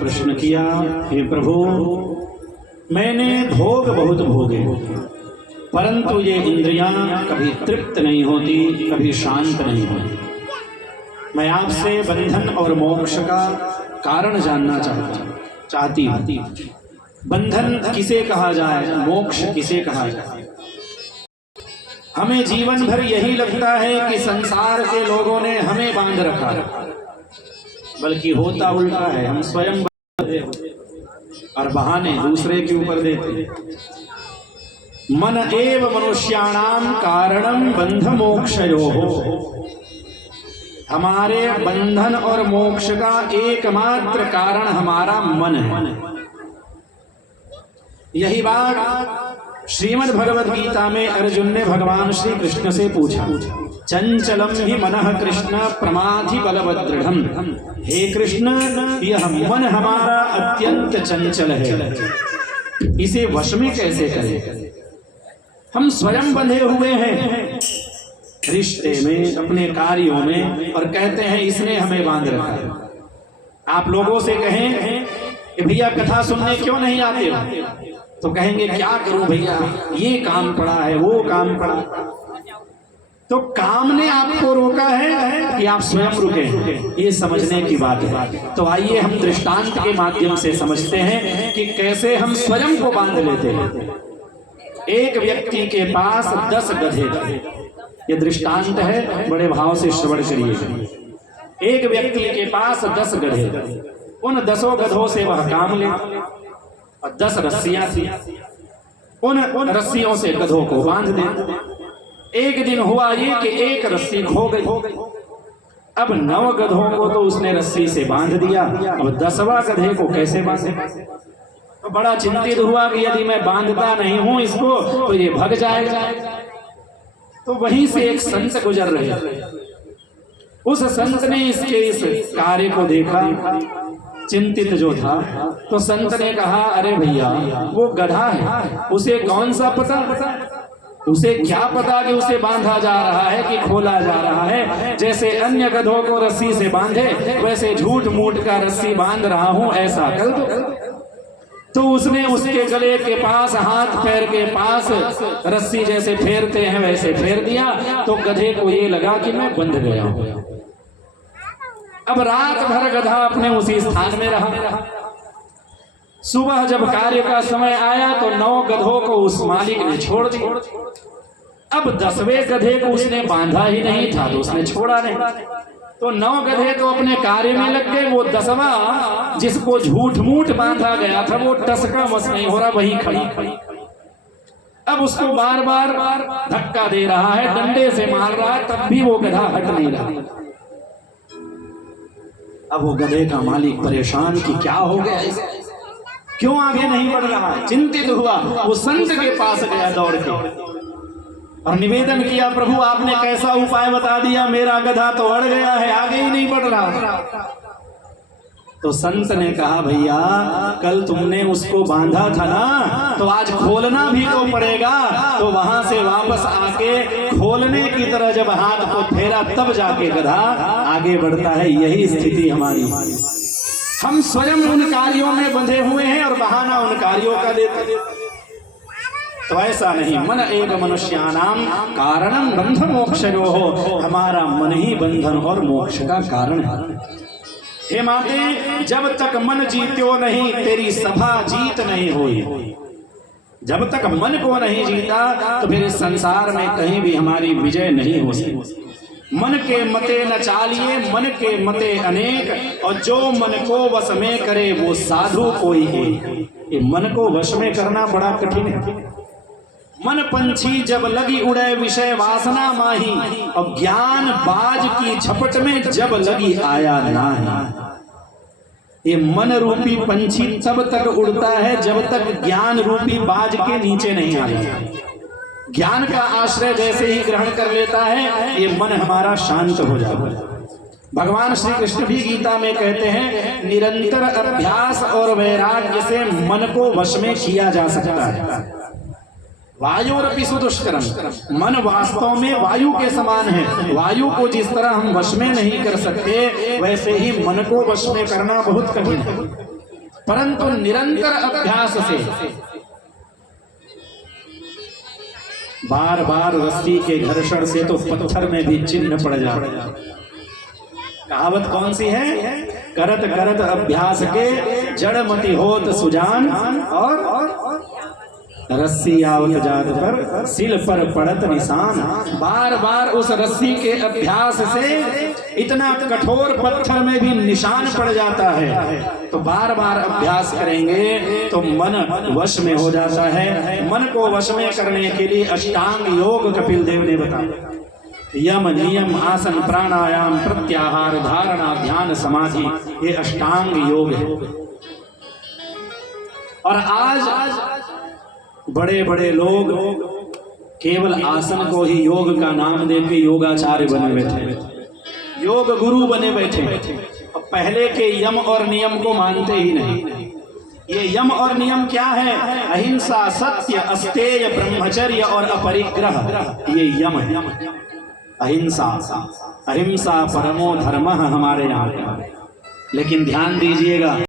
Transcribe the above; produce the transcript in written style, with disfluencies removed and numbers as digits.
प्रश्न किया, हे प्रभु, मैंने भोग बहुत भोगे, परंतु ये इंद्रियां कभी तृप्त नहीं होती, कभी शांत नहीं होती। मैं आपसे बंधन और मोक्ष का कारण जानना चाहती हूँ। बंधन किसे कहा जाए, मोक्ष किसे कहा जाए? हमें जीवन भर यही लगता है कि संसार के लोगों ने हमें बांध रखा, बल्कि होता उल्टा है। हम स्वयं और बहाने दूसरे के ऊपर देते। मन एव मनुष्याणाम कारणम बंध मोक्षयोः। हमारे बंधन और मोक्ष का एकमात्र कारण हमारा मन है। यही बात श्रीमद् भगवद गीता में अर्जुन ने भगवान श्री कृष्ण से पूछा, चंचलम ही मनः कृष्ण प्रमाथि बलवदृढ़म्। हे कृष्ण, यह मन हमारा अत्यंत चंचल है, इसे वश में कैसे करें? हम स्वयं बंधे हुए हैं रिश्ते में, अपने कार्यों में, और कहते हैं इसने हमें बांध रखा है। आप लोगों से कहें कि भैया कथा सुनने क्यों नहीं आते हो, तो कहेंगे क्या करूं भैया, ये काम पड़ा है, वो काम पड़ा। तो काम ने आपको रोका है कि आप स्वयं रुके? ये समझने की बात है। तो आइए हम दृष्टांत के माध्यम से समझते हैं कि कैसे हम स्वयं को बांध लेते हैं। एक व्यक्ति के पास 10 गधे थे। ये दृष्टांत है, बड़े भाव से श्रवण करिए। एक व्यक्ति के पास 10 गधे, उन 10 गधों से वह काम ले, और 10 रस्सियां थी, उन रस्सियों से गधों को बांध दे। एक दिन हुआ ये कि एक रस्सी खो गई। अब 9 गधों को तो उसने रस्सी से बांध दिया, अब 10वां गधे को कैसे बांधे? तो बड़ा चिंतित हुआ कि यदि मैं बांधता नहीं हूं इसको तो ये भग जाएगा। तो वहीं से एक संत गुजर रहे। उस संत ने इसके इस कार्य को देखा, चिंतित जो था, तो संत ने कहा, अरे भैया वो गधा है, उसे कौन सा पता, उसे क्या पता कि उसे बांधा जा रहा है कि खोला जा रहा है। जैसे अन्य गधों को रस्सी से बांधे, वैसे झूठ मूठ का रस्सी बांध रहा हूं, ऐसा कर दो। तो उसने उसके गले के पास, हाथ पैर के पास रस्सी जैसे फेरते हैं वैसे फेर दिया। तो गधे को ये लगा कि मैं बंध गया हूं। अब रात भर गधा अपने उसी स्थान में रहा। सुबह जब कार्य का समय आया तो 9 गधों को उस मालिक ने छोड़ दिया। अब 10वें गधे को उसने बांधा ही नहीं था, तो उसने छोड़ा नहीं। तो 9 गधे तो अपने कार्य में लग गए। वो 10वां जिसको झूठ मूठ बांधा गया था, वो टसका मस नहीं हो रहा, वही खड़ी। अब उसको बार बार धक्का दे रहा है, डंडे से मार रहा है, तब भी वो गधा हट नहीं रहा। अब वो गधे का मालिक परेशान कि क्या हो गया, क्यों आगे नहीं बढ़ रहा है? चिंतित हुआ, वो संत के पास गया दौड़ के और निवेदन किया, प्रभु आपने कैसा उपाय बता दिया, मेरा गधा तो अड़ गया है, आगे ही नहीं बढ़ रहा। तो संत ने कहा, भैया कल तुमने उसको बांधा था ना, तो आज खोलना भी तो पड़ेगा। तो वहां से वापस आके खोलने की तरह जब हाथ को फेरा, तब जाके गधा आगे बढ़ता है। यही स्थिति हमारी। हम स्वयं उन कार्यों में बंधे हुए हैं और बहाना उन कार्यों का देते। तो ऐसा नहीं, मन एव मनुष्याणाम कारणम बंध मोक्षयोः। हमारा मन ही बंधन और मोक्ष का कारण है। हे माते, जब तक मन जीत्यो नहीं, तेरी सभा जीत नहीं हुई। जब तक मन को नहीं जीता तो फिर इस संसार में कहीं भी हमारी विजय नहीं हो सकती। मन के मते न चालिए, मन के मते अनेक, और जो मन को वश में करे वो साधु कोई एक। ये मन को वश में करना बड़ा कठिन है। मन पंछी जब लगी उड़े विषय वासना माही, और ज्ञान बाज की झपट में जब लगी आया नाही। ये मन रूपी पंछी तब तक उड़ता है जब तक ज्ञान रूपी बाज के नीचे नहीं आता। ज्ञान का आश्रय जैसे ही ग्रहण कर लेता है, ये मन हमारा शांत हो जाता है। भगवान श्री कृष्ण भी गीता में कहते हैं, निरंतर अभ्यास और वैराग्य से मन को वश में किया जा सकता है। वायुरपि सुदुष्करम, मन वास्तव में वायु के समान है। वायु को जिस तरह हम वश में नहीं कर सकते, वैसे ही मन को वश में करना बहुत कठिन है। परंतु निरंतर अभ्यास से बार बार रस्सी के घर्षण से तो पत्थर में भी चिन्ह पड़ जाता। कहावत कौन सी है? करत करत अभ्यास के जड़मति होत सुजान, और रस्सी आवत जात पर सिल पर पड़त निशान। बार बार उस रस्सी के अभ्यास से इतना कठोर पत्थर में भी निशान पड़ जाता है। तो बार बार अभ्यास करेंगे तो मन वश में हो जाता है। मन को वश में करने के लिए अष्टांग योग कपिल देव ने बताया। यम नियम आसन प्राणायाम प्रत्याहार धारणा ध्यान समाधि, ये अष्टांग योग है। और आज बड़े बड़े लोग केवल आसन को ही योग का नाम देके योगाचार्य बने बैठे, योग गुरु बने बैठे। अब पहले के यम और नियम को मानते ही नहीं। ये यम और नियम क्या है? अहिंसा, सत्य, अस्तेय, ब्रह्मचर्य और अपरिग्रह, ये यम है। अहिंसा, अहिंसा परमो धर्मः हमारे यहाँ। लेकिन ध्यान दीजिएगा,